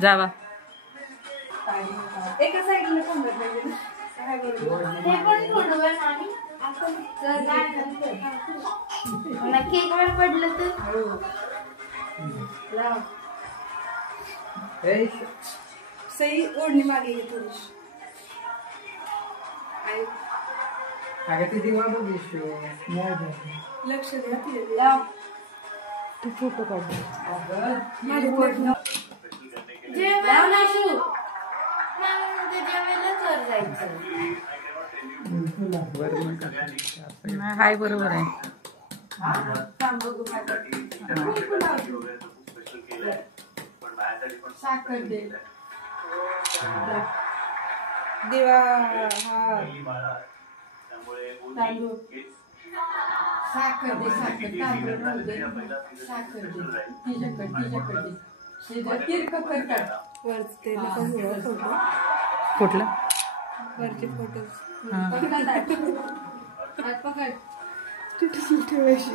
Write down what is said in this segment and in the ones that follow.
जावा एका साईडला थांबत पाहिजे केक वर पडलं तर सही ओढणी मागे घे थोडीशी लक्ष द्या तू फोटो काढ हाय बरोबर आहे दिवा हा तांदूळ साखर दे साखर तांदूळ दे साखर दे तिच्याकडे तिरक करतात वरते फोटो कुठला वरचे फोटो पकड ठेवायची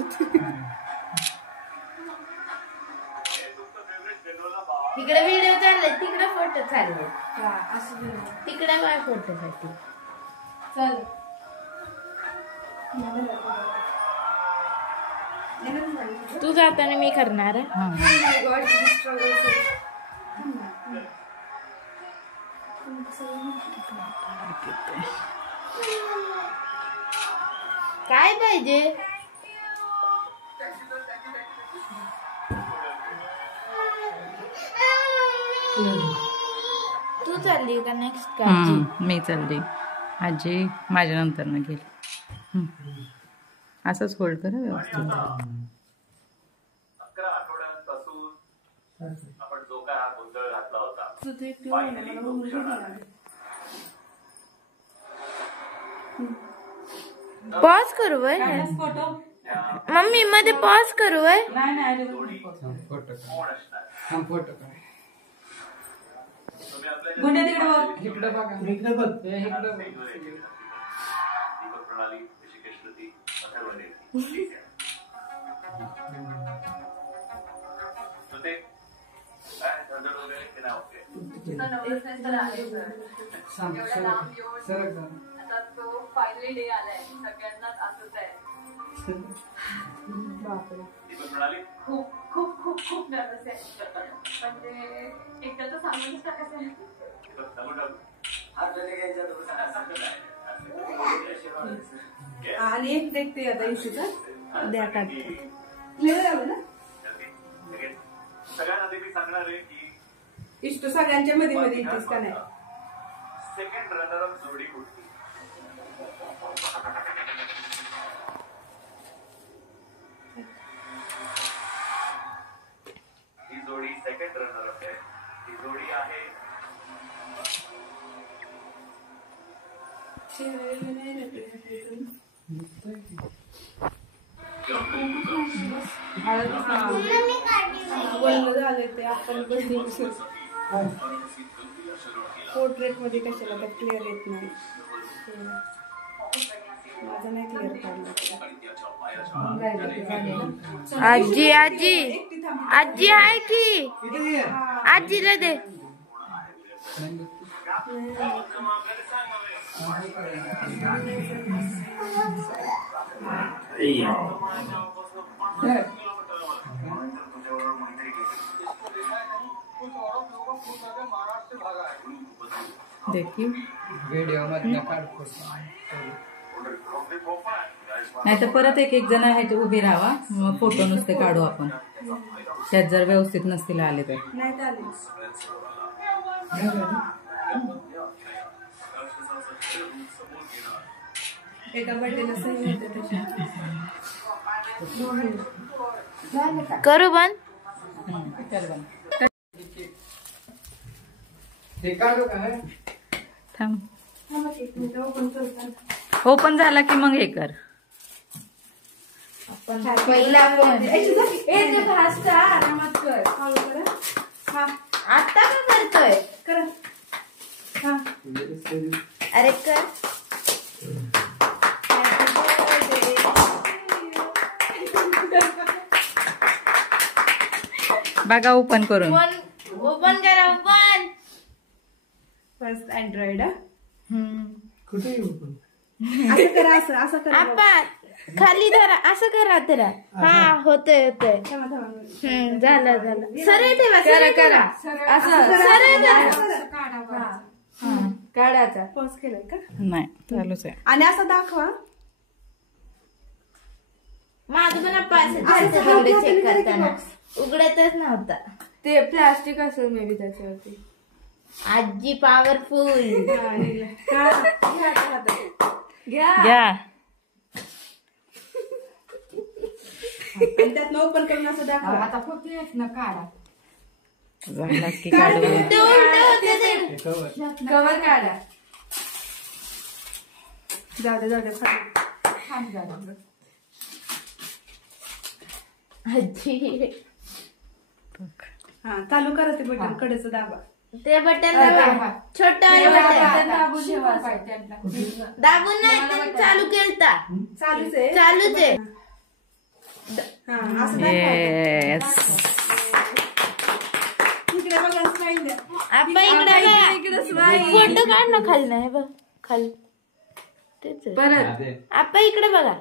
तिकडे व्हिडिओ चालले तिकडे फोटो चालले असं तिकडे काय फोटो साठी चल तू जाताना मी करणार काय पाहिजे तू चालली का नेक्स्ट का मी चालली आजी माझ्या नंतर न गेली असंच होल्ड कर व्यवस्थित 11 आठवड्यांपासून आपण जो काय हा गोंधळ घातला होता पॉज करू वय फोटो मम्मी मध्ये पॉज करू वय गुन्हे तिकडे बघ दीपक प्रणाली ऋषिकेश श्रुती अथर्वणे ते काय धडधड वगैरे ते नाही ओके आता तो फायनली डे आलाय सगळ्यांनाच असंच आहे दीपक प्रणाली खूप खूप खूप खूप नर्वस आहे म्हणजे एकदा तर सांगूनच टाकायचं आहे दीपक सांगून टाकू आणि एक देखते आता इशूचा द्या काढते क्लिअर आलं ना सगळ्यांना ते मी सांगणार आहे की इष्ट सगळ्यांच्या मध्ये मध्ये येतेस का नाही सेकंड रनर अप जोडी कुठली ही जोडी सेकंड रनर अप आहे ही जोडी आहे बोलणं झालं ते आपण पोर्ट्रेट मध्ये कशाला तर क्लिअर येत नाही माझं नाही क्लिअर काढलं आजी आजी आजी आहे की आजीला दे देखील नाही तर परत एक एक जण ह्याचे उभी राहावा मग फोटो नुसते काढू आपण त्यात जर व्यवस्थित नसतील आले तर नाही चालेल एका बर्थडेला सही होते त्याच्यात करू बंद थांब ओपन करतात ओपन झाला की मग हे कर पहिला आपण आरामात कर हा आता का करतोय कर हा अरे कर बघा ओपन करून. ओपन करा ओपन. फर्स्ट अँड्रॉइड कुठे ओपन असं करा असं करा आपा खाली धरा असं करा तर हा होतंय झालं सरळ ठेवा सरळ करा असं सरळ धरा. काढायचा पॉज केलाय का नाही चालूच आहे. आणि असं दाखवा. माझं पण आपा चेक करताना उघडतच नव्हता. ते प्लास्टिक असेल मे बी त्याच्यावरती. आजी पॉवरफुल. घ्या. आणि त्यात ओपन करून असं दाखवा. आता फक्त ना काढा. झालाच की काढू. ते उलट होते ते. कवर काढा. जाऊ दे आजी हा चालू करा ते बटन कडेचं दाबा. ते बटन दाबा छोटं बटन दाबून नाही ते चालू केलता. चालूच आहे. चालूच आहे. हा असं दाखवा. येस. इकडे बघा स्माइल द्या. आपण इकडे फोटो काढ ना खाली नाही बघ खाली तेच परत आपण इकडे बघा.